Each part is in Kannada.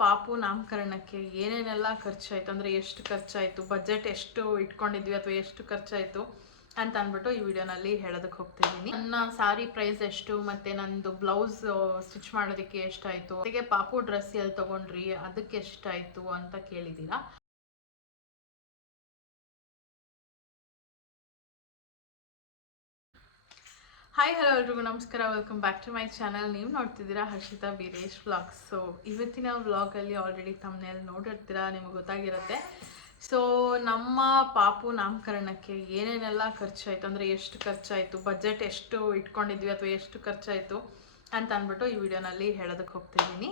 ಪಾಪು ನಾಮಕರಣಕ್ಕೆ ಏನೇನೆಲ್ಲ ಖರ್ಚಾಯ್ತು ಅಂದರೆ ಎಷ್ಟು ಖರ್ಚಾಯಿತು, ಬಜೆಟ್ ಎಷ್ಟು ಇಟ್ಕೊಂಡಿದ್ವಿ ಅಥವಾ ಎಷ್ಟು ಖರ್ಚಾಯಿತು ಅಂತ ಅಂದ್ಬಿಟ್ಟು ಈ ವಿಡಿಯೋನಲ್ಲಿ ಹೇಳೋದಕ್ಕೆ ಹೋಗ್ತಿದ್ದೀನಿ. ನನ್ನ ಸಾರಿ ಪ್ರೈಸ್ ಎಷ್ಟು ಮತ್ತು ನಂದು ಬ್ಲೌಸ್ ಸ್ಟಿಚ್ ಮಾಡೋದಕ್ಕೆ ಎಷ್ಟಾಯಿತು, ಹಾಗೆ ಪಾಪು ಡ್ರೆಸ್ ಎಲ್ಲಿ ತೊಗೊಂಡ್ರಿ ಅದಕ್ಕೆ ಎಷ್ಟಾಯಿತು ಅಂತ ಕೇಳಿದ್ದೀರಾ. ಹಾಯ್ ಹಲೋ ಎಲ್ರಿಗೂ ನಮಸ್ಕಾರ, welcome back to my channel. ನೀವು ನೋಡ್ತಿದ್ದೀರಾ ಹರ್ಷಿತಾ ಬೀರೇಶ್ ವ್ಲಾಗ್ಸ್. ಸೊ ಇವತ್ತಿನ ವ್ಲಾಗಲ್ಲಿ ಆಲ್ರೆಡಿ ತಮ್ಮನೇಲಿ ನೋಡಿರ್ತೀರಾ, ನಿಮಗೆ ಗೊತ್ತಾಗಿರುತ್ತೆ. ಸೊ ನಮ್ಮ ಪಾಪು ನಾಮಕರಣಕ್ಕೆ ಏನೇನೆಲ್ಲ ಖರ್ಚಾಯಿತು ಅಂದರೆ ಎಷ್ಟು ಖರ್ಚಾಯಿತು, ಬಜೆಟ್ ಎಷ್ಟು ಇಟ್ಕೊಂಡಿದ್ವಿ ಅಥವಾ ಎಷ್ಟು ಖರ್ಚಾಯಿತು ಅಂತ ಅಂದ್ಬಿಟ್ಟು ಈ ವಿಡಿಯೋನಲ್ಲಿ ಹೇಳೋದಕ್ಕೆ ಹೋಗ್ತಿದ್ದೀನಿ.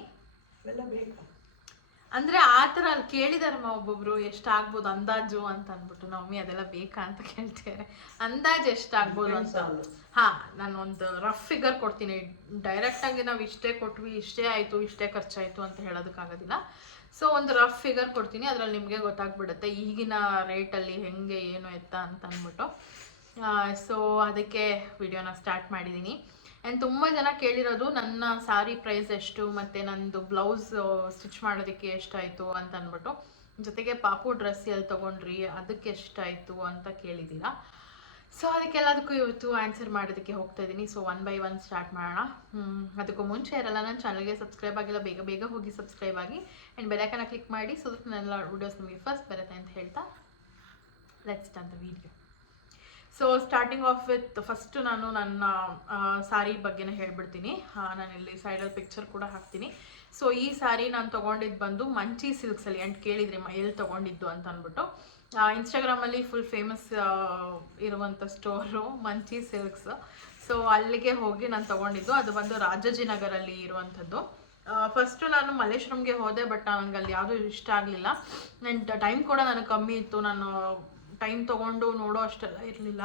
ಅಂದರೆ ಆ ಥರ ಅಲ್ಲಿ ಕೇಳಿದಾರಮ್ಮ ಒಬ್ಬೊಬ್ರು ಎಷ್ಟಾಗ್ಬೋದು ಅಂದಾಜು ಅಂತ ಅಂದ್ಬಿಟ್ಟು. ನಮ್ಮಿ ಅದೆಲ್ಲ ಬೇಕಾ ಅಂತ ಕೇಳ್ತಿದ್ದಾರೆ. ಅಂದಾಜು ಎಷ್ಟಾಗ್ಬೋದು ಅಂತ. ಹಾಂ, ನಾನು ಒಂದು ರಫ್ ಫಿಗರ್ ಕೊಡ್ತೀನಿ. ಡೈರೆಕ್ಟಾಗಿ ನಾವು ಇಷ್ಟೇ ಕೊಟ್ವಿ, ಇಷ್ಟೇ ಆಯಿತು, ಇಷ್ಟೇ ಖರ್ಚಾಯಿತು ಅಂತ ಹೇಳೋದಕ್ಕಾಗೋದಿಲ್ಲ. ಸೊ ಒಂದು ರಫ್ ಫಿಗರ್ ಕೊಡ್ತೀನಿ, ಅದರಲ್ಲಿ ನಿಮಗೆ ಗೊತ್ತಾಗ್ಬಿಡುತ್ತೆ ಈಗಿನ ರೇಟಲ್ಲಿ ಹೆಂಗೆ ಏನು ಎತ್ತ ಅಂತ ಅಂದ್ಬಿಟ್ಟು. ಸೊ ಅದಕ್ಕೆ ವಿಡಿಯೋನ ಸ್ಟಾರ್ಟ್ ಮಾಡಿದ್ದೀನಿ. ಆ್ಯಂಡ್ ತುಂಬ ಜನ ಕೇಳಿರೋದು ನನ್ನ ಸಾರಿ ಪ್ರೈಸ್ ಎಷ್ಟು ಮತ್ತು ನಂದು ಬ್ಲೌಸ್ ಸ್ಟಿಚ್ ಮಾಡೋದಕ್ಕೆ ಎಷ್ಟಾಯಿತು ಅಂತ ಅಂದ್ಬಿಟ್ಟು, ಜೊತೆಗೆ ಪಾಪು ಡ್ರೆಸ್ ಎಲ್ಲಿ ತೊಗೊಂಡ್ರಿ ಅದಕ್ಕೆ ಎಷ್ಟಾಯಿತು ಅಂತ ಕೇಳಿದ್ದೀರಾ. ಸೊ ಅದಕ್ಕೆಲ್ಲದಕ್ಕೂ ಇವತ್ತು ಆನ್ಸರ್ ಮಾಡೋದಕ್ಕೆ ಹೋಗ್ತಾ ಇದ್ದೀನಿ. ಸೊ 1 by 1 ಸ್ಟಾರ್ಟ್ ಮಾಡೋಣ. ಅದಕ್ಕೂ ಮುಂಚೆ ಇರಲ್ಲ, ನನ್ನ ಚಾನಲ್ಗೆ ಸಬ್ಸ್ಕ್ರೈಬ್ ಆಗಿಲ್ಲ, ಬೇಗ ಬೇಗ ಹೋಗಿ ಸಬ್ಸ್ಕ್ರೈಬ್ ಆಗಿ ಆ್ಯಂಡ್ ಬೆಲೈಕನ್ನ ಕ್ಲಿಕ್ ಮಾಡಿ. ಸೊ ದಟ್ ನನ್ನ ವೀಡಿಯೋಸ್ ನಿಮಗೆ ಫಸ್ಟ್ ಬರುತ್ತೆ ಅಂತ ಹೇಳ್ತಾ let's start the video. So starting of with first ನಾನು ನನ್ನ ಸಾರಿ ಬಗ್ಗೆನೇ ಹೇಳ್ಬಿಡ್ತೀನಿ. ನಾನು ಇಲ್ಲಿ ಸೈಡಲ್ಲಿ ಪಿಕ್ಚರ್ ಕೂಡ ಹಾಕ್ತೀನಿ. ಸೊ ಈ ಸಾರಿ ನಾನು ತೊಗೊಂಡಿದ್ದು ಬಂದು ಮಂಚಿ ಸಿಲ್ಕ್ಸಲ್ಲಿ. ಆ್ಯಂಡ್ ಕೇಳಿದ್ರಿ ಎಲ್ಲಿ ತೊಗೊಂಡಿದ್ದು ಅಂತ ಅಂದ್ಬಿಟ್ಟು. ಇನ್ಸ್ಟಾಗ್ರಾಮಲ್ಲಿ ಫುಲ್ ಫೇಮಸ್ ಇರುವಂಥ ಸ್ಟೋರು ಮಂಚಿ ಸಿಲ್ಕ್ಸ್. ಸೊ ಅಲ್ಲಿಗೆ ಹೋಗಿ ನಾನು ತೊಗೊಂಡಿದ್ದು. ಅದು ಬಂದು ರಾಜಾಜಿನಗರಲ್ಲಿ ಇರುವಂಥದ್ದು. ಫಸ್ಟು ನಾನು ಮಲ್ಲೇಶ್ವರಂಗೆ ಹೋದೆ, ಬಟ್ ನನಗೆ ಅಲ್ಲಿ ಯಾವುದೂ ಇಷ್ಟ ಆಗಲಿಲ್ಲ. ಆ್ಯಂಡ್ ಟೈಮ್ ಕೂಡ ನನಗೆ ಕಮ್ಮಿ ಇತ್ತು. ನಾನು ಟೈಮ್ ತೊಗೊಂಡು ನೋಡೋ ಅಷ್ಟೆಲ್ಲ ಇರಲಿಲ್ಲ,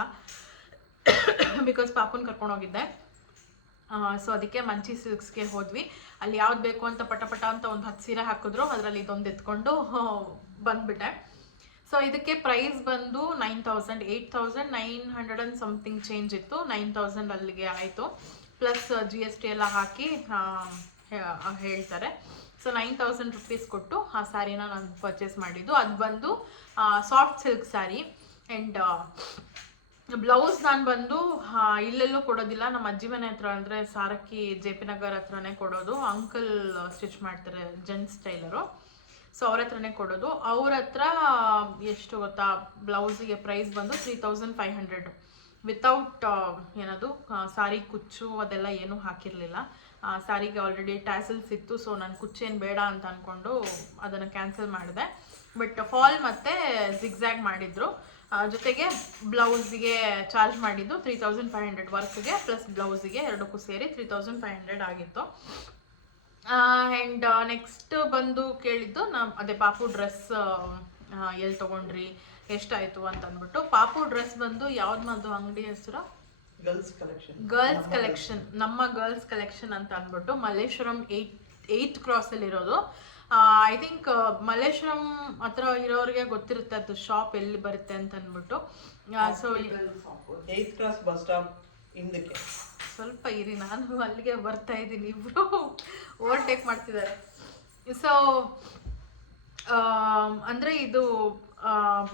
ಬಿಕಾಸ್ ಪಾಪುನ ಕರ್ಕೊಂಡೋಗಿದ್ದೆ. ಸೊ ಅದಕ್ಕೆ ಮಂಚಿ ಸಿಲ್ಕ್ಸ್ಗೆ ಹೋದ್ವಿ. ಅಲ್ಲಿ ಯಾವ್ದು ಬೇಕು ಅಂತ ಪಟ ಅಂತ ಒಂದು 10 ಸೀರೆ ಹಾಕಿದ್ರು, ಅದರಲ್ಲಿ ಇದೊಂದು ಎತ್ಕೊಂಡು ಬಂದುಬಿಟ್ಟೆ. ಸೊ ಇದಕ್ಕೆ ಪ್ರೈಸ್ ಬಂದು 9,000, 8,900 ಆ್ಯಂಡ್ ಸಮಥಿಂಗ್ ಚೇಂಜ್ ಇತ್ತು. 9,000 ಅಲ್ಲಿಗೆ ಆಯಿತು, ಪ್ಲಸ್ GST ಎಲ್ಲ ಹಾಕಿ ಹೇಳ್ತಾರೆ. ಸೊ 9,000 rupees ಕೊಟ್ಟು ಆ ಸ್ಯಾರಿನ ನಾನು ಪರ್ಚೇಸ್ ಮಾಡಿದ್ದು. ಅದು ಬಂದು soft silk sari. And blouse ನಾನು ಬಂದು ಇಲ್ಲೆಲ್ಲೂ ಕೊಡೋದಿಲ್ಲ, ನಮ್ಮ ಅಜ್ಜಿ ಮನೆ ಹತ್ರ ಅಂದರೆ ಸಾರಕ್ಕಿ JP ನಗರ್ ಹತ್ರನೇ ಕೊಡೋದು. ಅಂಕಲ್ ಸ್ಟಿಚ್ ಮಾಡ್ತಾರೆ, ಜೆಂಟ್ಸ್ ಟೈಲರು. ಸೊ ಅವ್ರ ಹತ್ರನೇ ಕೊಡೋದು. ಅವ್ರ ಹತ್ರ ಎಷ್ಟು ಗೊತ್ತಾ, ಬ್ಲೌಸಿಗೆ ಪ್ರೈಸ್ ಬಂದು 3,500 ವಿತೌಟ್ ಏನದು ಸಾರಿ ಕುಚ್ಚು ಅದೆಲ್ಲ ಏನೂ ಹಾಕಿರಲಿಲ್ಲ. ಸಾರಿಗೆ ಆಲ್ರೆಡಿ ಟ್ಯಾಸಲ್ಸ್ ಇತ್ತು. ಸೊ ನಾನು ಕುಚ್ಚೇನು ಬೇಡ ಅಂತ ಅಂದ್ಕೊಂಡು ಅದನ್ನು ಕ್ಯಾನ್ಸಲ್ ಮಾಡಿದೆ. ಬಟ್ ಫಾಲ್ ಮತ್ತು ಜಿಗ್ಜ್ಯಾಗ್ ಮಾಡಿದ್ರು. ಜೊತೆಗೆ ಬ್ಲೌಸಿಗೆ ಚಾರ್ಜ್ ಮಾಡಿದ್ದು 3,500 ವರ್ಕ್ಗೆ ಪ್ಲಸ್ ಬ್ಲೌಸಿಗೆ ಎರಡಕ್ಕೂ ಸೇರಿ 3,500 ಆಗಿತ್ತು. ಆ್ಯಂಡ್ ನೆಕ್ಸ್ಟ್ ಬಂದು ಕೇಳಿದ್ದು ಅದೇ ಪಾಪು ಡ್ರೆಸ್ ಎಲ್ಲಿ ತೊಗೊಂಡ್ರಿ ಎಷ್ಟಾಯಿತು ಅಂತ ಅಂದ್ಬಿಟ್ಟು. ಪಾಪು ಡ್ರೆಸ್ ಬಂದು ಯಾವ್ದು ಮಾದು ಅಂಗಡಿ ಹೆಸರು? ಗರ್ಲ್ಸ್ ಕಲೆಕ್ಷನ್, ನಮ್ಮ ಗರ್ಲ್ಸ್ ಕಲೆಕ್ಷನ್ ಅಂತ ಅಂದ್ಬಿಟ್ಟು ಮಲ್ಲೇಶ್ವರಂ 8th ಕ್ರಾಸಲ್ಲಿ ಇರೋದು. ಐ ಥಿಂಕ್ ಮಲ್ಲೇಶ್ವರಂ ಹತ್ರ ಇರೋರಿಗೆ ಗೊತ್ತಿರುತ್ತೆ ಅದು ಶಾಪ್ ಎಲ್ಲಿ ಬರುತ್ತೆ ಅಂತ ಅಂದ್ಬಿಟ್ಟು. So 8th cross bus stop ಹಿಂದಕ್ಕೆ ಸ್ವಲ್ಪ ಇರಿ, ನಾನು ಅಲ್ಲಿಗೆ ಬರ್ತಾ ಇದ್ದೀನಿ. ಇಬ್ರು ಓವರ್ಟೇಕ್ ಮಾಡ್ತಿದ್ದಾರೆ. ಸೊ ಅಂದರೆ ಇದು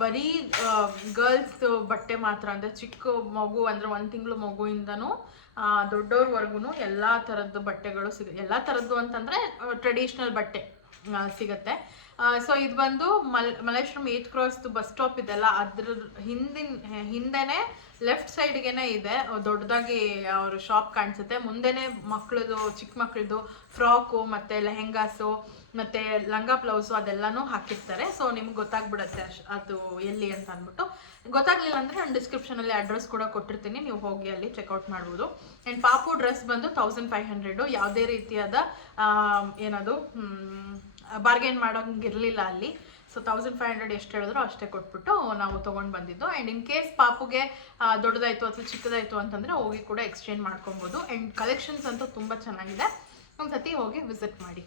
ಬರೀ ಗರ್ಲ್ಸ್ ಬಟ್ಟೆ ಮಾತ್ರ, ಅಂದರೆ ಚಿಕ್ಕ ಮಗು ಅಂದರೆ 1 ತಿಂಗಳು ಮಗುವಿಂದನೂ ದೊಡ್ಡವ್ರವರೆಗೂ ಎಲ್ಲ ಥರದ್ದು ಬಟ್ಟೆಗಳು ಸಿಗುತ್ತೆ. ಎಲ್ಲ ಥರದ್ದು ಅಂತಂದರೆ ಟ್ರೆಡಿಷ್ನಲ್ ಬಟ್ಟೆ ಸಿಗುತ್ತೆ. ಸೊ ಇದು ಬಂದು ಮಲ್ಲೇಶ್ವರಂ 8th ಕ್ರಾಸ್ದು ಬಸ್ ಸ್ಟಾಪ್ ಇದೆಲ್ಲ, ಅದ್ರ ಹಿಂದೆನೇ ಲೆಫ್ಟ್ ಸೈಡ್ಗೆನೆ ಇದೆ ದೊಡ್ಡದಾಗಿ ಅವ್ರ ಶಾಪ್ ಕಾಣಿಸುತ್ತೆ. ಮುಂದೆನೇ ಮಕ್ಕಳದು, ಚಿಕ್ಕ ಮಕ್ಕಳದು ಫ್ರಾಕು ಮತ್ತು ಲೆಹೆಂಗಾಸು ಮತ್ತು ಲಂಗ ಬ್ಲೌಸು ಅದೆಲ್ಲನೂ ಹಾಕಿರ್ತಾರೆ. ಸೊ ನಿಮ್ಗೆ ಗೊತ್ತಾಗ್ಬಿಡುತ್ತೆ ಅದು ಎಲ್ಲಿ ಅಂತ ಅಂದ್ಬಿಟ್ಟು. ಗೊತ್ತಾಗಲಿಲ್ಲ ಅಂದರೆ ನಾನು ಡಿಸ್ಕ್ರಿಪ್ಷನಲ್ಲಿ ಅಡ್ರೆಸ್ ಕೂಡ ಕೊಟ್ಟಿರ್ತೀನಿ, ನೀವು ಹೋಗಿ ಅಲ್ಲಿ ಚೆಕ್ಔಟ್ ಮಾಡ್ಬೋದು. ಆ್ಯಂಡ್ ಪಾಪು ಡ್ರೆಸ್ ಬಂದು 1,500. ಯಾವುದೇ ರೀತಿಯಾದ ಏನದು ಬಾರ್ಗೇನ್ ಮಾಡೋಂಗಿರಲಿಲ್ಲ ಅಲ್ಲಿ. ಸೊ 1,500 ಎಷ್ಟು ಹೇಳಿದ್ರು ಅಷ್ಟೇ ಕೊಟ್ಬಿಟ್ಟು ನಾವು ತೊಗೊಂಡು ಬಂದಿದ್ದು. ಆ್ಯಂಡ್ ಇನ್ ಕೇಸ್ ಪಾಪುಗೆ ದೊಡ್ಡದಾಯಿತು ಅಥವಾ ಚಿಕ್ಕದಾಯಿತು ಅಂತಂದರೆ ಹೋಗಿ ಕೂಡ ಎಕ್ಸ್ಚೇಂಜ್ ಮಾಡ್ಕೊಬೋದು. ಆ್ಯಂಡ್ ಕಲೆಕ್ಷನ್ಸ್ ಅಂತೂ ತುಂಬ ಚೆನ್ನಾಗಿದೆ, ಒಂದು ಸತಿ ಹೋಗಿ ವಿಸಿಟ್ ಮಾಡಿ.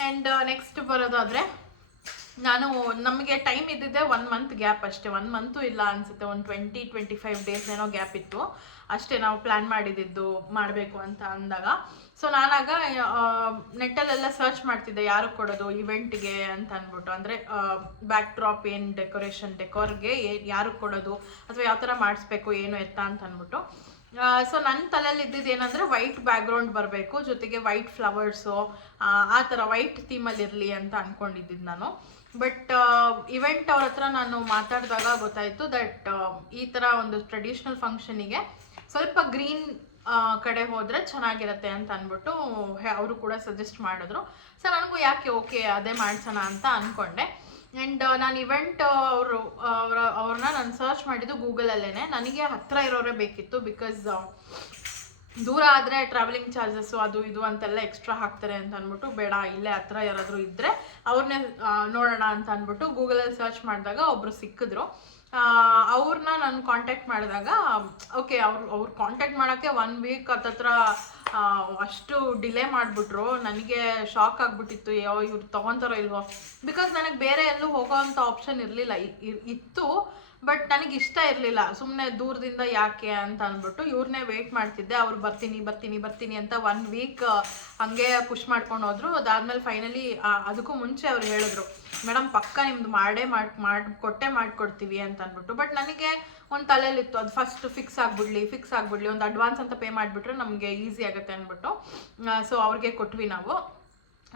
ಆ್ಯಂಡ್ ನೆಕ್ಸ್ಟ್ ಬರೋದಾದರೆ ನಮಗೆ ಟೈಮ್ ಇದ್ದಿದ್ದೆ 1 ಮಂತ್ ಗ್ಯಾಪ್ ಅಷ್ಟೇ, 1 ಮಂತು ಇಲ್ಲ ಅನ್ಸುತ್ತೆ, ಒಂದು 20-25 ಡೇಸ್ ಏನೋ ಗ್ಯಾಪ್ ಇತ್ತು ಅಷ್ಟೇ ನಾವು ಪ್ಲ್ಯಾನ್ ಮಾಡಿದ್ದು ಮಾಡಬೇಕು ಅಂತ ಅಂದಾಗ. ಸೊ ನಾನಾಗ ನೆಟ್ಟಲ್ಲೆಲ್ಲ ಸರ್ಚ್ ಮಾಡ್ತಿದ್ದೆ ಯಾರು ಕೊಡೋದು ಇವೆಂಟ್ಗೆ ಅಂತ ಅಂದ್ಬಿಟ್ಟು, ಅಂದರೆ ಬ್ಯಾಕ್ ಡ್ರಾಪ್ ಏನು ಡೆಕೋರ್ಗೆ ಯಾರು ಕೊಡೋದು ಅಥವಾ ಯಾವ ಥರ ಮಾಡಿಸ್ಬೇಕು ಏನು ಎತ್ತ ಅಂತ ಅಂದ್ಬಿಟ್ಟು. ಸೊ ನನ್ನ ತಲೆಯಲ್ಲಿ ಇದ್ದಿದ್ದು ಏನಂದರೆ ವೈಟ್ ಬ್ಯಾಕ್ಗ್ರೌಂಡ್ ಬರಬೇಕು, ಜೊತೆಗೆ ವೈಟ್ ಫ್ಲವರ್ಸು ಆ ಥರ ವೈಟ್ ಥೀಮಲ್ಲಿ ಇರಲಿ ಅಂತ ಅಂದ್ಕೊಂಡಿದ್ದಿದ್ದು ನಾನು. ಬಟ್ ಇವೆಂಟ್ ಅವ್ರ ಹತ್ರ ನಾನು ಮಾತಾಡಿದಾಗ ಗೊತ್ತಾಯಿತು ದಟ್ ಈ ಥರ ಒಂದು ಟ್ರೆಡಿಷ್ನಲ್ ಫಂಕ್ಷನಿಗೆ ಸ್ವಲ್ಪ ಗ್ರೀನ್ ಕಡೆ ಹೋದರೆ ಚೆನ್ನಾಗಿರುತ್ತೆ ಅಂತ ಅಂದ್ಬಿಟ್ಟು ಅವರು ಕೂಡ ಸಜೆಸ್ಟ್ ಮಾಡಿದ್ರು. ಸೊ ನನಗೂ ಯಾಕೆ ಓಕೆ ಅದೇ ಮಾಡ್ಸೋಣ ಅಂತ ಅಂದ್ಕೊಂಡೆ. ಆ್ಯಂಡ್ ನಾನು ಇವೆಂಟ್ ಅವ್ರನ್ನ ನಾನು ಸರ್ಚ್ ಮಾಡಿದ್ದು ಗೂಗಲಲ್ಲೇ. ನನಗೆ ಹತ್ತಿರ ಇರೋರೇ ಬೇಕಿತ್ತು, ಬಿಕಾಸ್ ದೂರ ಆದರೆ ಟ್ರಾವೆಲಿಂಗ್ ಚಾರ್ಜಸ್ಸು ಅದು ಇದು ಅಂತೆಲ್ಲ ಎಕ್ಸ್ಟ್ರಾ ಹಾಕ್ತಾರೆ ಅಂತ ಅಂದ್ಬಿಟ್ಟು ಬೇಡ, ಇಲ್ಲೇ ಹತ್ರ ಯಾರಾದರೂ ಇದ್ದರೆ ಅವ್ರನ್ನೇ ನೋಡೋಣ ಅಂತ ಅಂದ್ಬಿಟ್ಟು ಗೂಗಲಲ್ಲಿ ಸರ್ಚ್ ಮಾಡಿದಾಗ ಒಬ್ಬರು ಸಿಕ್ಕಿದ್ರು. ಅವ್ರನ್ನ ನಾನು ಕಾಂಟ್ಯಾಕ್ಟ್ ಮಾಡಿದಾಗ ಓಕೆ ಅವ್ರು ಕಾಂಟ್ಯಾಕ್ಟ್ ಮಾಡೋಕ್ಕೆ 1 ವೀಕ್ ಹತ್ತತ್ರ ಅಷ್ಟು ಡಿಲೇ ಮಾಡಿಬಿಟ್ರು. ನನಗೆ ಶಾಕ್ ಆಗಿಬಿಟ್ಟಿತ್ತು, ಇವ್ರು ತೊಗೊತಾರೋ ಇಲ್ವೋ, ಬಿಕಾಸ್ ನನಗೆ ಬೇರೆ ಎಲ್ಲೂ ಹೋಗೋ ಅಂಥ ಆಪ್ಷನ್ ಇರಲಿಲ್ಲ. ಇತ್ತು ಬಟ್ ನನಗೆ ಇಷ್ಟ ಇರಲಿಲ್ಲ, ಸುಮ್ಮನೆ ದೂರದಿಂದ ಯಾಕೆ ಅಂತ ಅಂದ್ಬಿಟ್ಟು ಇವ್ರನ್ನೇ ವೆಯ್ಟ್ ಮಾಡ್ತಿದ್ದೆ. ಅವ್ರು ಬರ್ತೀನಿ ಅಂತ 1 ವೀಕ್ ಹಂಗೆ ಪುಷ್ ಮಾಡ್ಕೊಂಡು ಹೋದ್ರು. ಅದಾದಮೇಲೆ ಫೈನಲಿ ಅದಕ್ಕೂ ಮುಂಚೆ ಅವ್ರು ಹೇಳಿದ್ರು, ಮೇಡಮ್ ಪಕ್ಕ ನಿಮ್ದು ಮಾಡಿಕೊಡ್ತೀವಿ ಅಂತ ಅಂದ್ಬಿಟ್ಟು. ಬಟ್ ನನಗೆ ಒಂದು ತಲೆಯಲ್ಲಿತ್ತು ಅದು ಫಸ್ಟ್ ಫಿಕ್ಸ್ ಆಗಿಬಿಡ್ಲಿ, ಒಂದು ಅಡ್ವಾನ್ಸ್ ಅಂತ ಪೇ ಮಾಡಿಬಿಟ್ರೆ ನಮಗೆ ಈಸಿ ಆಗುತ್ತೆ ಅಂದ್ಬಿಟ್ಟು. ಸೊ ಅವ್ರಿಗೆ ಕೊಟ್ವಿ ನಾವು.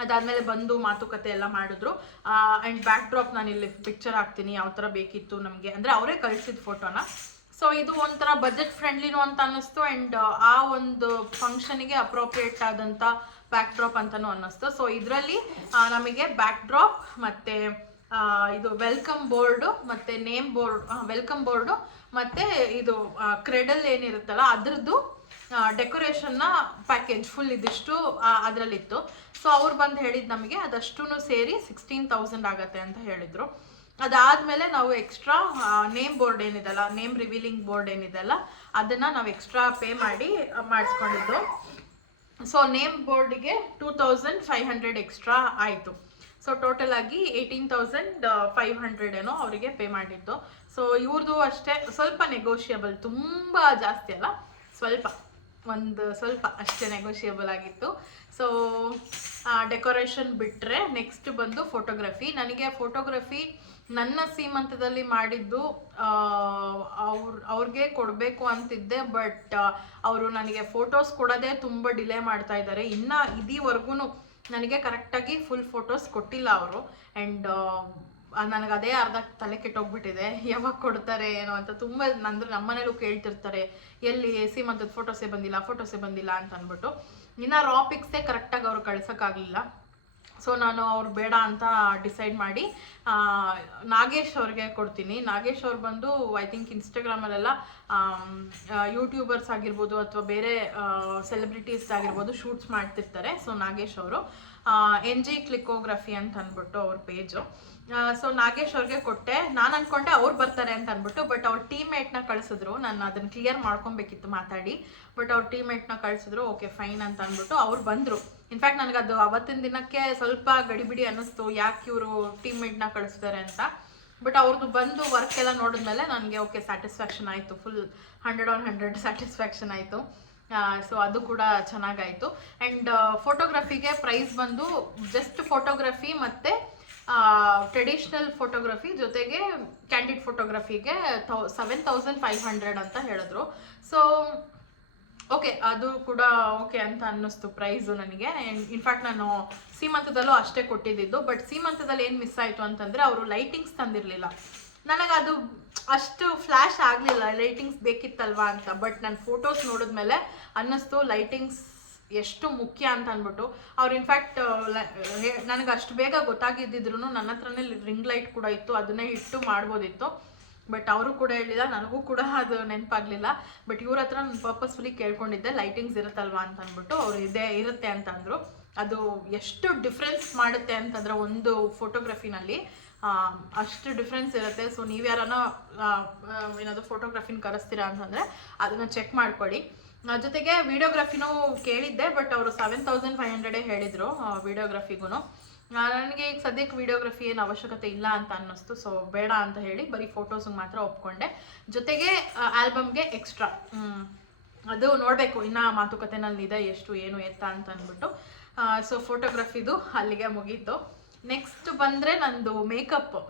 ಅದಾದಮೇಲೆ ಬಂದು ಮಾತುಕತೆ ಎಲ್ಲ ಮಾಡಿದ್ರು. ಆ್ಯಂಡ್ ಬ್ಯಾಕ್ ಡ್ರಾಪ್ ನಾನು ಇಲ್ಲಿ ಪಿಕ್ಚರ್ ಹಾಕ್ತೀನಿ ಯಾವ ಥರ ಬೇಕಿತ್ತು ನಮಗೆ, ಅಂದರೆ ಅವರೇ ಕಳಿಸಿದ ಫೋಟೋನ. ಸೊ ಇದು ಒಂಥರ ಬಜೆಟ್ ಫ್ರೆಂಡ್ಲಿನೂ ಅಂತ ಅನ್ನಿಸ್ತು, ಆ್ಯಂಡ್ ಆ ಒಂದು ಫಂಕ್ಷನಿಗೆ ಅಪ್ರೋಪ್ರಿಯೇಟ್ ಆದಂಥ ಬ್ಯಾಕ್ ಡ್ರಾಪ್ ಅಂತಲೂ ಅನ್ನಿಸ್ತು. ಸೊ ಇದರಲ್ಲಿ ನಮಗೆ ಬ್ಯಾಕ್ ಡ್ರಾಪ್ ಮತ್ತು ಇದು ವೆಲ್ಕಮ್ ಬೋರ್ಡು ಮತ್ತು ನೇಮ್ ಬೋರ್ಡ್, ವೆಲ್ಕಮ್ ಬೋರ್ಡು ಮತ್ತು ಇದು ಕ್ರೆಡಲ್ ಏನಿರುತ್ತಲ್ಲ ಅದರದ್ದು ಡೆಕೋರೇಷನ್ನ ಪ್ಯಾಕೇಜ್ ಫುಲ್ ಇದಿಷ್ಟು ಅದರಲ್ಲಿತ್ತು. ಸೊ ಅವ್ರು ಬಂದು ಹೇಳಿದ್ದು ನಮಗೆ ಅದಷ್ಟು ಸೇರಿ 16,000 ಆಗುತ್ತೆ ಅಂತ ಹೇಳಿದರು. ಅದಾದಮೇಲೆ ನಾವು ಎಕ್ಸ್ಟ್ರಾ ನೇಮ್ ಬೋರ್ಡ್ ಏನಿದೆಲ್ಲ, ನೇಮ್ ರಿವೀಲಿಂಗ್ ಬೋರ್ಡ್ ಏನಿದೆಲ್ಲ ಅದನ್ನು ನಾವು ಎಕ್ಸ್ಟ್ರಾ ಪೇ ಮಾಡಿ ಮಾಡಿಸ್ಕೊಂಡಿದ್ದು. ಸೊ ನೇಮ್ ಬೋರ್ಡಿಗೆ 2,500 ಎಕ್ಸ್ಟ್ರಾ ಆಯಿತು. ಸೊ ಟೋಟಲ್ ಆಗಿ 18,500 ಏನೋ ಅವರಿಗೆ ಪೇ ಮಾಡಿದ್ದು. ಸೊ ಇವ್ರದ್ದು ಅಷ್ಟೇ ಸ್ವಲ್ಪ ನೆಗೋಷಿಯಬಲ್, ತುಂಬ ಜಾಸ್ತಿ ಅಲ್ಲ, ಸ್ವಲ್ಪ ಅಷ್ಟೇ ನೆಗೋಷಿಯಬಲ್ ಆಗಿತ್ತು. ಸೊ ಡೆಕೋರೇಷನ್ ಬಿಟ್ಟರೆ ನೆಕ್ಸ್ಟ್ ಬಂದು ಫೋಟೋಗ್ರಫಿ. ನನಗೆ ಫೋಟೋಗ್ರಫಿ ನನ್ನ ಸೀಮಂತದಲ್ಲಿ ಮಾಡಿದ್ದು ಅವ್ರಿಗೆ ಕೊಡಬೇಕು ಅಂತಿದ್ದೆ, ಬಟ್ ಅವರು ನನಗೆ ಫೋಟೋಸ್ ಕೊಡೋದೇ ತುಂಬ ಡಿಲೇ ಮಾಡ್ತಾ ಇದ್ದಾರೆ. ಇನ್ನು ಇದುವರೆಗೂ ನನಗೆ ಕರೆಕ್ಟಾಗಿ ಫುಲ್ ಫೋಟೋಸ್ ಕೊಟ್ಟಿಲ್ಲ ಅವರು. ಆ್ಯಂಡ್ ನನಗೆ ಅದೇ ಅರ್ಧ ತಲೆ ಕೆಟ್ಟೋಗ್ಬಿಟ್ಟಿದೆ, ಯಾವಾಗ ಕೊಡ್ತಾರೆ ಏನೋ ಅಂತ. ತುಂಬ ಅಂದರೆ ನಮ್ಮನೇಲೂ ಕೇಳ್ತಿರ್ತಾರೆ, ಎಲ್ಲಿ ಸೀಮಂತದ ಫೋಟೋಸೇ ಬಂದಿಲ್ಲ ಅಂತ ಅಂದ್ಬಿಟ್ಟು. ಇನ್ನು ರಾ ಪಿಕ್ಸೇ ಕರೆಕ್ಟಾಗಿ ಅವ್ರು ಕಳ್ಸೋಕ್ಕಾಗಲಿಲ್ಲ. ಸೊ ನಾನು ಅವ್ರು ಬೇಡ ಅಂತ ಡಿಸೈಡ್ ಮಾಡಿ ನಾಗೇಶ್ ಅವ್ರಿಗೆ ಕೊಡ್ತೀನಿ. ನಾಗೇಶ್ ಅವ್ರು ಬಂದು ಐ ಥಿಂಕ್ ಇನ್ಸ್ಟಾಗ್ರಾಮಲ್ಲೆಲ್ಲ ಯೂಟ್ಯೂಬರ್ಸ್ ಆಗಿರ್ಬೋದು ಅಥವಾ ಬೇರೆ ಸೆಲೆಬ್ರಿಟೀಸ್ ಆಗಿರ್ಬೋದು ಶೂಟ್ಸ್ ಮಾಡ್ತಿರ್ತಾರೆ. ಸೊ ನಾಗೇಶ್ ಅವರು NG ಕ್ಲಿಕೋಗ್ರಫಿ ಅಂತ ಅಂದ್ಬಿಟ್ಟು ಅವ್ರ ಪೇಜು. ಸೊ ನಾಗೇಶ್ ಅವ್ರಿಗೆ ಕೊಟ್ಟೆ. ನಾನು ಅಂದ್ಕೊಂಡೆ ಅವ್ರು ಬರ್ತಾರೆ ಅಂತ ಅಂದ್ಬಿಟ್ಟು, ಬಟ್ ಅವ್ರ ಟೀಮ್ಮೇಟ್ನ ಕಳಿಸಿದ್ರು. ನಾನು ಅದನ್ನು ಕ್ಲಿಯರ್ ಮಾಡ್ಕೊಬೇಕಿತ್ತು ಮಾತಾಡಿ, ಬಟ್ ಅವ್ರ ಟೀಮ್ಮೇಟ್ನ ಕಳಿಸಿದ್ರು. ಓಕೆ ಫೈನ್ ಅಂತ ಅಂದ್ಬಿಟ್ಟು ಅವ್ರು ಬಂದರು. ಇನ್ಫ್ಯಾಕ್ಟ್ ನನಗದು ಅವತ್ತಿನ ದಿನಕ್ಕೆ ಸ್ವಲ್ಪ ಗಡಿಬಿಡಿ ಅನ್ನಿಸ್ತು, ಯಾಕೆ ಇವರು ಟೀಮ್ಮೇಟ್ನ ಕಳಿಸ್ತಾರೆ ಅಂತ. ಬಟ್ ಅವ್ರದ್ದು ಬಂದು ವರ್ಕ್ ಎಲ್ಲ ನೋಡಿದ್ಮೇಲೆ ನನಗೆ ಓಕೆ ಸ್ಯಾಟಿಸ್ಫ್ಯಾಕ್ಷನ್ ಆಯಿತು, ಫುಲ್ 100/100 ಸ್ಯಾಟಿಸ್ಫ್ಯಾಕ್ಷನ್ ಆಯಿತು. ಸೊ ಅದು ಕೂಡ ಚೆನ್ನಾಗಾಯಿತು. ಆ್ಯಂಡ್ ಫೋಟೋಗ್ರಫಿಗೆ ಪ್ರೈಸ್ ಬಂದು ಜಸ್ಟ್ ಫೋಟೋಗ್ರಫಿ ಮತ್ತು ಟ್ರೆಡಿಷ್ನಲ್ ಫೋಟೋಗ್ರಫಿ ಜೊತೆಗೆ ಕ್ಯಾಂಡಿಡ್ ಫೋಟೋಗ್ರಫಿಗೆ 7,500 ಅಂತ ಹೇಳಿದ್ರು. ಸೊ ಓಕೆ ಅದು ಕೂಡ ಓಕೆ ಅಂತ ಅನ್ನಿಸ್ತು ಪ್ರೈಸು ನನಗೆ. ಇನ್ಫ್ಯಾಕ್ಟ್ ನಾನು ಸೀಮಂತದಲ್ಲೂ ಅಷ್ಟೇ ಕೊಟ್ಟಿದ್ದು. ಬಟ್ ಸೀಮಂತದಲ್ಲಿ ಏನು ಮಿಸ್ ಆಯಿತು ಅಂತಂದರೆ ಅವರು ಲೈಟಿಂಗ್ಸ್ ತಂದಿರಲಿಲ್ಲ. ನನಗದು ಅಷ್ಟು ಫ್ಲ್ಯಾಶ್ ಆಗಲಿಲ್ಲ, ಲೈಟಿಂಗ್ಸ್ ಬೇಕಿತ್ತಲ್ವಾ ಅಂತ. ಬಟ್ ನಾನು ಫೋಟೋಸ್ ನೋಡಿದ್ಮೇಲೆ ಅನ್ನಿಸ್ತು ಲೈಟಿಂಗ್ಸ್ ಎಷ್ಟು ಮುಖ್ಯ ಅಂತ ಅಂದ್ಬಿಟ್ಟು. ಅವ್ರು ಇನ್ಫ್ಯಾಕ್ಟ್ ನನಗೆ ಅಷ್ಟು ಬೇಗ ಗೊತ್ತಾಗಿದ್ದಿದ್ರು ನನ್ನ ಹತ್ರನೇ ರಿಂಗ್ ಲೈಟ್ ಕೂಡ ಇತ್ತು, ಅದನ್ನೇ ಇಟ್ಟು ಮಾಡ್ಬೋದಿತ್ತು. ಬಟ್ ಅವರು ಕೂಡ ಹೇಳಿಲ್ಲ, ನನಗೂ ಕೂಡ ಅದು ನೆನಪಾಗಲಿಲ್ಲ. ಬಟ್ ಇವ್ರ ಹತ್ರ ನಾನು ಪರ್ಪಸ್ಫುಲಿ ಕೇಳ್ಕೊಂಡಿದ್ದೆ ಲೈಟಿಂಗ್ಸ್ ಇರುತ್ತಲ್ವಾ ಅಂತ ಅಂದ್ಬಿಟ್ಟು. ಅವರು ಇರುತ್ತೆ ಅಂತ ಅಂದರು. ಅದು ಎಷ್ಟು ಡಿಫ್ರೆನ್ಸ್ ಮಾಡುತ್ತೆ ಅಂತಂದರೆ ಒಂದು ಫೋಟೋಗ್ರಫಿನಲ್ಲಿ ಅಷ್ಟು ಡಿಫ್ರೆನ್ಸ್ ಇರುತ್ತೆ. ಸೊ ನೀವು ಯಾರನ್ನ ಏನಾದರೂ ಫೋಟೋಗ್ರಫಿನ ಕರೆಸ್ತೀರಾ ಅಂತಂದರೆ ಅದನ್ನು ಚೆಕ್ ಮಾಡ್ಕೊಳ್ಳಿ. ಜೊತೆಗೆ ವಿಡಿಯೋಗ್ರಫಿನೂ ಕೇಳಿದ್ದೆ, ಬಟ್ ಅವರು 7,500 ಹೇಳಿದರು ವಿಡಿಯೋಗ್ರಫಿಗೂ. ನನಗೆ ಈಗ ಸದ್ಯಕ್ಕೆ ವಿಡಿಯೋಗ್ರಫಿ ಏನು ಅವಶ್ಯಕತೆ ಇಲ್ಲ ಅಂತ ಅನ್ನಿಸ್ತು, ಸೊ ಬೇಡ ಅಂತ ಹೇಳಿ ಬರೀ ಫೋಟೋಸ್ಗೆ ಮಾತ್ರ ಒಪ್ಕೊಂಡೆ. ಜೊತೆಗೆ ಆಲ್ಬಮ್ಗೆ ಎಕ್ಸ್ಟ್ರಾ ಅದು ನೋಡಬೇಕು, ಇನ್ನು ಮಾತುಕತೆನಲ್ಲಿ ಇದೆ ಎಷ್ಟು ಏನು ಎತ್ತ ಅಂತ ಅಂದ್ಬಿಟ್ಟು. ಸೊ ಫೋಟೋಗ್ರಫಿದು ಅಲ್ಲಿಗೆ ಮುಗೀತು. ನೆಕ್ಸ್ಟ್ ಬಂದರೆ ನಂದು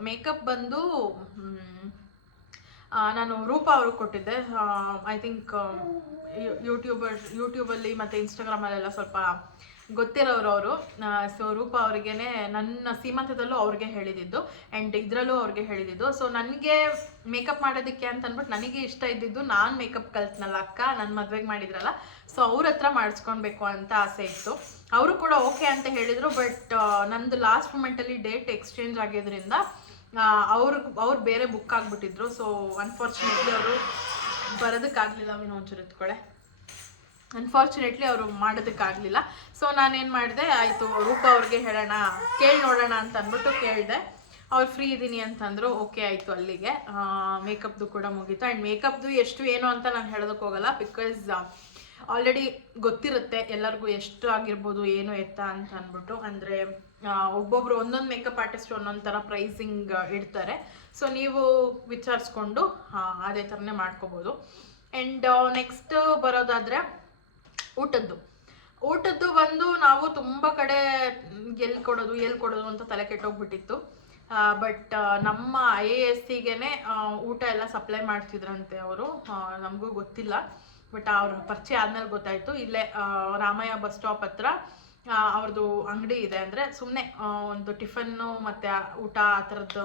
ಮೇಕಪ್ ಬಂದು ನಾನು ರೂಪಾ ಅವ್ರಿಗೆ ಕೊಟ್ಟಿದ್ದೆ. ಐ ಥಿಂಕ್ ಯೂಟ್ಯೂಬಲ್ಲಿ ಮತ್ತು ಇನ್ಸ್ಟಾಗ್ರಾಮಲ್ಲೆಲ್ಲ ಸ್ವಲ್ಪ ಗೊತ್ತಿರೋರು ಅವರು. ಸೊ ರೂಪಾ ಅವ್ರಿಗೇನೆ ನನ್ನ ಸೀಮಂತದಲ್ಲೂ ಅವ್ರಿಗೆ ಹೇಳಿದ್ದು ಆ್ಯಂಡ್ ಇದರಲ್ಲೂ ಅವ್ರಿಗೆ ಹೇಳಿದ್ದು. ಸೊ ನನಗೆ ಮೇಕಪ್ ಮಾಡೋದಕ್ಕೆ ಅಂತ ಅಂದ್ಬಿಟ್ಟು ನನಗೆ ಇಷ್ಟ ಇದ್ದಿದ್ದು, ನಾನು ಮೇಕಪ್ ಕಲ್ತ್ನಲ್ಲ ಅಕ್ಕ ನನ್ನ ಮದುವೆಗೆ ಮಾಡಿದ್ರಲ್ಲ, ಸೊ ಅವ್ರ ಹತ್ರ ಮಾಡಿಸ್ಕೊಳ್ಬೇಕು ಅಂತ ಆಸೆ ಇತ್ತು. ಅವರು ಕೂಡ ಓಕೆ ಅಂತ ಹೇಳಿದರು. ಬಟ್ ನಂದು ಲಾಸ್ಟ್ ಮೂಮೆಂಟಲ್ಲಿ ಡೇಟ್ ಎಕ್ಸ್ಚೇಂಜ್ ಆಗಿದ್ದರಿಂದ ಅವ್ರು ಬೇರೆ ಬುಕ್ ಆಗಿಬಿಟ್ಟಿದ್ರು. ಸೊ ಅನ್ಫಾರ್ಚುನೇಟ್ಲಿ ಅವರು ಬರೋದಕ್ಕಾಗಲಿಲ್ಲ. ಒಂಚೂರು ಎತ್ಕೊಳ್ಳೆ. ಅನ್ಫಾರ್ಚುನೇಟ್ಲಿ ಅವರು ಮಾಡೋದಕ್ಕಾಗಲಿಲ್ಲ. ಸೊ ನಾನೇನು ಮಾಡಿದೆ, ಆಯಿತು ರೂಪಾ ಅವ್ರಿಗೆ ಹೇಳೋಣ, ಕೇಳಿ ನೋಡೋಣ ಅಂತ ಅಂದ್ಬಿಟ್ಟು ಕೇಳಿದೆ. ಅವ್ರು ಫ್ರೀ ಇದ್ದೀನಿ ಅಂತಂದರು. ಓಕೆ ಆಯಿತು, ಅಲ್ಲಿಗೆ ಮೇಕಪ್ದು ಕೂಡ ಮುಗೀತು. ಆ್ಯಂಡ್ ಮೇಕಪ್ದು ಎಷ್ಟು ಏನು ಅಂತ ನಾನು ಹೇಳೋದಕ್ಕೆ ಹೋಗಲ್ಲ, ಬಿಕಾಸ್ ಆಲ್ರೆಡಿ ಗೊತ್ತಿರುತ್ತೆ ಎಲ್ಲರಿಗೂ ಎಷ್ಟು ಆಗಿರ್ಬೋದು ಏನು ಎತ್ತ ಅಂತ ಅಂದ್ಬಿಟ್ಟು. ಅಂದರೆ ಒಬ್ಬೊಬ್ರು ಒಂದೊಂದು ಮೇಕಪ್ ಆರ್ಟಿಸ್ಟ್ ಒಂದೊಂದು ಥರ ಪ್ರೈಸಿಂಗ್ ಇಡ್ತಾರೆ. ಸೊ ನೀವು ವಿಚಾರಿಸ್ಕೊಂಡು ಅದೇ ಥರನೇ ಮಾಡ್ಕೋಬೋದು. ಆ್ಯಂಡ್ ನೆಕ್ಸ್ಟ್ ಬರೋದಾದರೆ ಊಟದ್ದು ಬಂದು ನಾವು ತುಂಬ ಕಡೆ ಎಲ್ಲಿ ಕೊಡೋದು ಅಂತ ತಲೆ ಕೆಟ್ಟೋಗ್ಬಿಟ್ಟಿತ್ತು. ಬಟ್ ನಮ್ಮ IASCಗೆನೆ ಊಟ ಎಲ್ಲ ಸಪ್ಲೈ ಮಾಡ್ತಿದ್ರಂತೆ ಅವರು. ನಮಗೂ ಗೊತ್ತಿಲ್ಲ, ಬಟ್ ಅವ್ರ ಪರಿಚಯ ಆದ್ಮೇಲೆ ಗೊತ್ತಾಯಿತು. ಇಲ್ಲೇ ರಾಮಯ್ಯ ಬಸ್ ಸ್ಟಾಪ್ ಹತ್ರ ಅವ್ರದ್ದು ಅಂಗಡಿ ಇದೆ. ಅಂದರೆ ಸುಮ್ಮನೆ ಒಂದು ಟಿಫನ್ನು ಮತ್ತು ಊಟ ಆ ಥರದ್ದು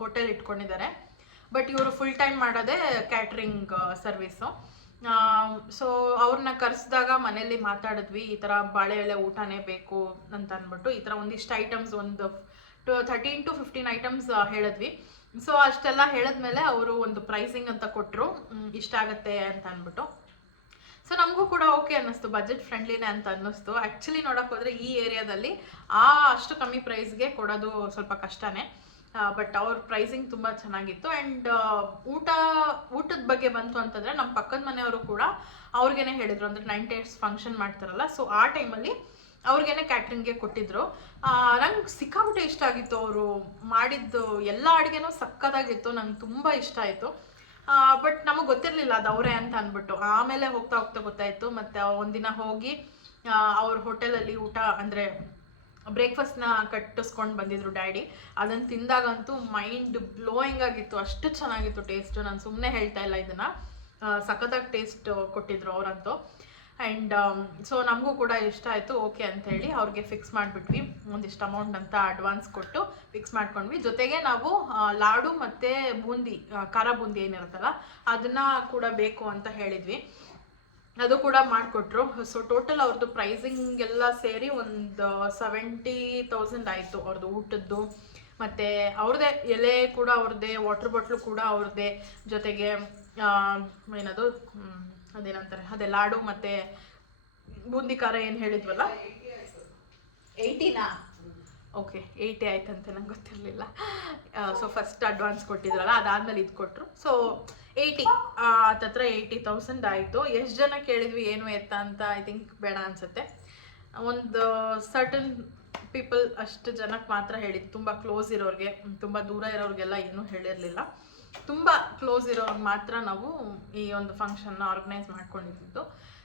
ಹೋಟೆಲ್ ಇಟ್ಕೊಂಡಿದ್ದಾರೆ. ಬಟ್ ಇವರು ಫುಲ್ ಟೈಮ್ ಮಾಡೋದೇ ಕ್ಯಾಟ್ರಿಂಗ್ ಸರ್ವಿಸು. ಸೊ ಅವ್ರನ್ನ ಕರೆಸಿದಾಗ ಮನೇಲಿ ಮಾತಾಡಿದ್ವಿ, ಈ ಥರ ಬಾಳೆ ಎಲೆ ಊಟನೇ ಬೇಕು ಅಂತ ಅಂದ್ಬಿಟ್ಟು. ಈ ಥರ ಒಂದಿಷ್ಟು ಐಟಮ್ಸ್, ಒಂದು 13 to 15 ಐಟಮ್ಸ್ ಹೇಳಿದ್ವಿ. ಸೊ ಅಷ್ಟೆಲ್ಲ ಹೇಳಿದ್ಮೇಲೆ ಅವರು ಒಂದು ಪ್ರೈಸಿಂಗ್ ಅಂತ ಕೊಟ್ಟರು, ಇಷ್ಟ ಆಗುತ್ತೆ ಅಂತ ಅಂದ್ಬಿಟ್ಟು. ಸೊ ನಮಗೂ ಕೂಡ ಓಕೆ ಅನ್ನಿಸ್ತು, ಬಜೆಟ್ ಫ್ರೆಂಡ್ಲಿನೇ ಅಂತ ಅನ್ನಿಸ್ತು. ಆ್ಯಕ್ಚುಲಿ ನೋಡೋಕೆ ಹೋದರೆ ಈ ಏರಿಯಾದಲ್ಲಿ ಅಷ್ಟು ಕಮ್ಮಿ ಪ್ರೈಸ್ಗೆ ಕೊಡೋದು ಸ್ವಲ್ಪ ಕಷ್ಟನೇ. ಬಟ್ ಅವ್ರ ಪ್ರೈಸಿಂಗ್ ತುಂಬ ಚೆನ್ನಾಗಿತ್ತು. ಆ್ಯಂಡ್ ಊಟದ ಬಗ್ಗೆ ಬಂತು ಅಂತಂದರೆ ನಮ್ಮ ಪಕ್ಕದ ಮನೆಯವರು ಕೂಡ ಅವ್ರಿಗೇನೆ ಹೇಳಿದರು. ಅಂದರೆ 90s ಫಂಕ್ಷನ್ ಮಾಡ್ತಾರಲ್ಲ, ಸೊ ಆ ಟೈಮಲ್ಲಿ ಅವ್ರಿಗೇನೆ ಕ್ಯಾಟ್ರಿಂಗ್ಗೆ ಕೊಟ್ಟಿದ್ರು. ನಂಗೆ ಸಿಕ್ಕಾಬಿಟ್ಟೆ ಇಷ್ಟ ಆಗಿತ್ತು. ಅವರು ಮಾಡಿದ್ದು ಎಲ್ಲ ಅಡುಗೆನೂ ಸಕ್ಕತ್ತಾಗಿತ್ತು, ನಂಗೆ ತುಂಬ ಇಷ್ಟ ಆಯಿತು. ಬಟ್ ನಮಗೆ ಗೊತ್ತಿರಲಿಲ್ಲ ಅದು ಅವರೇ ಅಂತ ಅಂದ್ಬಿಟ್ಟು. ಆಮೇಲೆ ಹೋಗ್ತಾ ಗೊತ್ತಾಯಿತು. ಮತ್ತು ಒಂದಿನ ಹೋಗಿ ಅವ್ರ ಹೋಟೆಲಲ್ಲಿ ಊಟ ಅಂದರೆ ಬ್ರೇಕ್ಫಾಸ್ಟ್ನ ಕಟ್ಟಿಸ್ಕೊಂಡು ಬಂದಿದ್ರು ಡ್ಯಾಡಿ. ಅದನ್ನು ತಿಂದಾಗಂತೂ ಮೈಂಡ್ ಬ್ಲೋಯಿಂಗ್ ಆಗಿತ್ತು, ಅಷ್ಟು ಚೆನ್ನಾಗಿತ್ತು ಟೇಸ್ಟು. ನಾನು ಸುಮ್ಮನೆ ಹೇಳ್ತಾ ಇಲ್ಲ ಇದನ್ನು, ಸಖತ್ತಾಗಿ ಟೇಸ್ಟ್ ಕೊಟ್ಟಿದ್ರು ಅವರಂತೂ. ಆ್ಯಂಡ್ ಸೊ ನಮಗೂ ಕೂಡ ಇಷ್ಟ ಆಯಿತು. ಓಕೆ ಅಂಥೇಳಿ ಅವ್ರಿಗೆ ಫಿಕ್ಸ್ ಮಾಡಿಬಿಟ್ವಿ. ಒಂದಿಷ್ಟು ಅಮೌಂಟ್ ಅಂತ ಅಡ್ವಾನ್ಸ್ ಕೊಟ್ಟು ಫಿಕ್ಸ್ ಮಾಡ್ಕೊಂಡ್ವಿ. ಜೊತೆಗೆ ನಾವು ಲಾಡು ಮತ್ತು ಬೂಂದಿ, ಖಾರ ಬೂಂದಿ ಏನಿರುತ್ತಲ್ಲ ಅದನ್ನು ಕೂಡ ಬೇಕು ಅಂತ ಹೇಳಿದ್ವಿ. ಅದು ಕೂಡ ಮಾಡಿಕೊಟ್ರು. ಸೊ ಟೋಟಲ್ ಅವ್ರದ್ದು ಪ್ರೈಸಿಂಗ್ ಎಲ್ಲ ಸೇರಿ ಒಂದು 70,000 ಆಯಿತು ಅವ್ರದ್ದು ಊಟದ್ದು. ಮತ್ತು ಅವ್ರದ್ದೇ ಎಲೆ ಕೂಡ ಅವ್ರದ್ದೇ, ವಾಟರ್ ಬಾಟ್ಲು ಕೂಡ ಅವ್ರದ್ದೇ, ಜೊತೆಗೆ ಏನದು ಅದೇನಂತಾರೆ ಅದೇ ಲಾಡು ಮತ್ತು ಬೂಂದಿ ಖಾರ ಏನು ಹೇಳಿದ್ವಲ್ಲ 80ನಾ? ಓಕೆ 80 ಆಯ್ತಂತೆ, ನಂಗೆ ಗೊತ್ತಿರಲಿಲ್ಲ. ಸೊ ಫಸ್ಟ್ ಅಡ್ವಾನ್ಸ್ ಕೊಟ್ಟಿದ್ರಲ್ಲ, ಅದಾದಮೇಲೆ ಇದು ಕೊಟ್ಟರು. ಸೊ 80 ಹತ್ತತ್ರ 80,000 ಆಯಿತು. ಎಷ್ಟು ಜನ ಕೇಳಿದ್ವಿ ಏನು ಎತ್ತ ಅಂತ, ಐ ಥಿಂಕ್ ಬೇಡ ಅನಿಸುತ್ತೆ. ಒಂದು ಸರ್ಟನ್ ಪೀಪಲ್ ಅಷ್ಟು ಜನಕ್ಕೆ ಮಾತ್ರ ಹೇಳಿದ್ದು. ತುಂಬ ಕ್ಲೋಸ್ ಇರೋರಿಗೆ, ತುಂಬ ದೂರ ಇರೋರಿಗೆಲ್ಲ ಏನೂ ಹೇಳಿರಲಿಲ್ಲ. ತುಂಬ ಕ್ಲೋಸ್ ಇರೋರಿಗೆ ಮಾತ್ರ ನಾವು ಈ ಒಂದು ಫಂಕ್ಷನ್ನ ಆರ್ಗನೈಸ್ ಮಾಡ್ಕೊಂಡಿದ್ದು.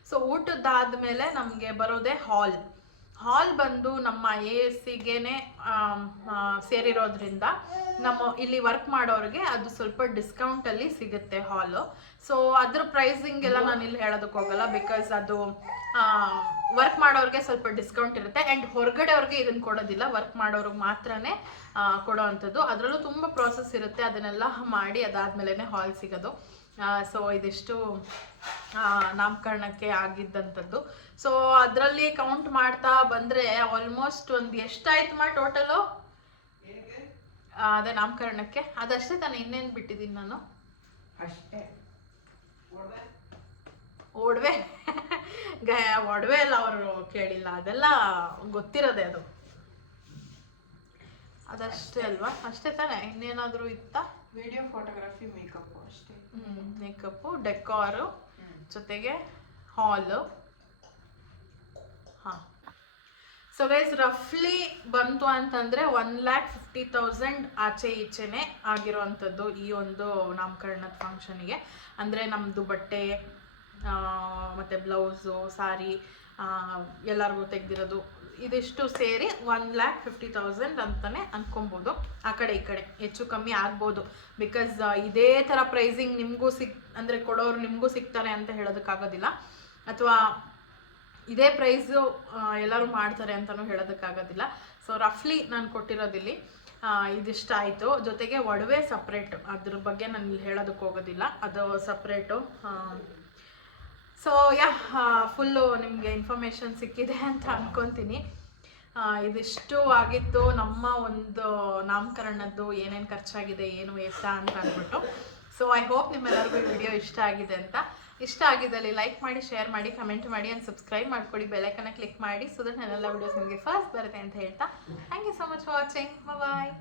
ಸೊ ಊಟದ್ದಾದಮೇಲೆ ನಮಗೆ ಬರೋದೇ ಹಾಲ್ ಬಂದು ನಮ್ಮ IASCಗೆನೆ ಸೇರಿರೋದ್ರಿಂದ ನಮ್ಮ ಇಲ್ಲಿ ವರ್ಕ್ ಮಾಡೋರಿಗೆ ಅದು ಸ್ವಲ್ಪ ಡಿಸ್ಕೌಂಟಲ್ಲಿ ಸಿಗುತ್ತೆ ಹಾಲು. ಸೊ ಅದ್ರ ಪ್ರೈಸಿಂಗ್ ಎಲ್ಲ ನಾನು ಇಲ್ಲಿ ಹೇಳೋದಕ್ಕೆ ಹೋಗಲ್ಲ, ಬಿಕಾಸ್ ಅದು ವರ್ಕ್ ಮಾಡೋರಿಗೆ ಸ್ವಲ್ಪ ಡಿಸ್ಕೌಂಟ್ ಇರುತ್ತೆ. ಆ್ಯಂಡ್ ಹೊರಗಡೆ ಅವ್ರಿಗೆ ಇದನ್ನು ಕೊಡೋದಿಲ್ಲ, ವರ್ಕ್ ಮಾಡೋರಿಗೆ ಮಾತ್ರನೇ ಕೊಡೋ ಅಂಥದ್ದು. ಅದರಲ್ಲೂ ತುಂಬ ಪ್ರಾಸೆಸ್ ಇರುತ್ತೆ, ಅದನ್ನೆಲ್ಲ ಮಾಡಿ ಅದಾದಮೇಲೆ ಹಾಲ್ ಸಿಗೋದು. ಸೊ ಇದಿಷ್ಟು ನಾಮಕರಣಕ್ಕೆ ಆಗಿದ್ದಂಥದ್ದು. ಸೊ ಅದರಲ್ಲಿ ಕೌಂಟ್ ಮಾಡ್ತಾ ಬಂದರೆ ಆಲ್ಮೋಸ್ಟ್ ಒಂದು ಎಷ್ಟಾಯ್ತು ಟೋಟಲು? ಅದೇ ನಾಮಕರಣಕ್ಕೆ ಅದಷ್ಟೇ ತಾನೆ, ಇನ್ನೇನು ಬಿಟ್ಟಿದ್ದೀನಿ ನಾನು? ಒಡವೆ ಒಡವೆ ಎಲ್ಲ ಅವರು ಕೇಳಿಲ್ಲ, ಅದೆಲ್ಲ ಗೊತ್ತಿರೋದೆ. ಅದಷ್ಟೇ ಅಲ್ವಾ? ಅಷ್ಟೇ ತಾನೆ, ಇನ್ನೇನಾದರೂ ಇತ್ತಾ? ವಿಡಿಯೋ, ಫೋಟೋಗ್ರಫಿ, ಮೇಕಪ್ ಅಷ್ಟೇ. ಮೇಕಪ್ಪು, ಡೆಕೋರು, ಜೊತೆಗೆ ಹಾಲು. ಹಾಂ. ಸೊ ಸೊ ಗೈಸ್ ರಫ್ಲಿ ಬಂತು ಅಂತಂದರೆ 1,50,000 ಆಚೆ ಈಚೆನೆ ಆಗಿರೋವಂಥದ್ದು ಈ ಒಂದು ನಾಮಕರಣದ ಫಂಕ್ಷನಿಗೆ. ಅಂದರೆ ನಮ್ಮದು ಬಟ್ಟೆ ಮತ್ತು ಬ್ಲೌಸು ಸಾರಿ ಎಲ್ಲರಿಗೂ ತೆಗೆದಿರೋದು ಇದಿಷ್ಟು ಸೇರಿ 1,50,000 ಅಂತಲೇ ಅಂದ್ಕೊಬೋದು. ಆ ಕಡೆ ಈ ಕಡೆ ಹೆಚ್ಚು ಕಮ್ಮಿ ಆಗ್ಬೋದು. ಬಿಕಾಸ್ ಇದೇ ಥರ ಪ್ರೈಸಿಂಗ್ ನಿಮಗೂ ಅಂದರೆ ಕೊಡೋರು ನಿಮಗೂ ಸಿಗ್ತಾರೆ ಅಂತ ಹೇಳೋದಕ್ಕಾಗೋದಿಲ್ಲ, ಅಥವಾ ಇದೇ ಪ್ರೈಸು ಎಲ್ಲರೂ ಮಾಡ್ತಾರೆ ಅಂತಲೂ ಹೇಳೋದಕ್ಕಾಗೋದಿಲ್ಲ. ಸೊ ರಫ್ಲಿ ನಾನು ಕೊಟ್ಟಿರೋದಿಲ್ಲಿ ಇದಿಷ್ಟ ಆಯಿತು. ಜೊತೆಗೆ ಒಡವೆ ಸಪ್ರೇಟ್, ಅದ್ರ ಬಗ್ಗೆ ನಾನು ಇಲ್ಲಿ ಹೇಳೋದಕ್ಕೆ ಹೋಗೋದಿಲ್ಲ, ಅದು ಸಪ್ರೇಟು. ಸೊ ಫುಲ್ಲು ನಿಮಗೆ ಇನ್ಫಾರ್ಮೇಷನ್ ಸಿಕ್ಕಿದೆ ಅಂತ ಅಂದ್ಕೊತೀನಿ. ಇದಿಷ್ಟು ಆಗಿತ್ತು ನಮ್ಮ ಒಂದು ನಾಮಕರಣದ್ದು, ಏನೇನು ಖರ್ಚಾಗಿದೆ ಏನು ಎತ್ತ ಅಂತ ಅಂದ್ಬಿಟ್ಟು. ಸೊ ಐ ಹೋಪ್ ನಿಮ್ಮೆಲ್ಲರಿಗೂ ಈ ವಿಡಿಯೋ ಇಷ್ಟ ಆಗಿದೆ ಅಂತ. ಇಷ್ಟ ಆಗಿದ್ದಲ್ಲಿ ಲೈಕ್ ಮಾಡಿ, ಶೇರ್ ಮಾಡಿ, ಕಮೆಂಟ್ ಮಾಡಿ ಆ್ಯಂಡ್ ಸಬ್ಸ್ಕ್ರೈಬ್ ಮಾಡ್ಕೊಳ್ಳಿ, ಬೆಲ್ಲೈಕನ್ನ ಕ್ಲಿಕ್ ಮಾಡಿ, ಸೊ ದಟ್ ನನ್ನೆಲ್ಲ ವಿಡಿಯೋಸ್ ನಿಮಗೆ ಫಸ್ಟ್ ಬರುತ್ತೆ ಅಂತ ಹೇಳ್ತಾ thank you so much for watching. Bye.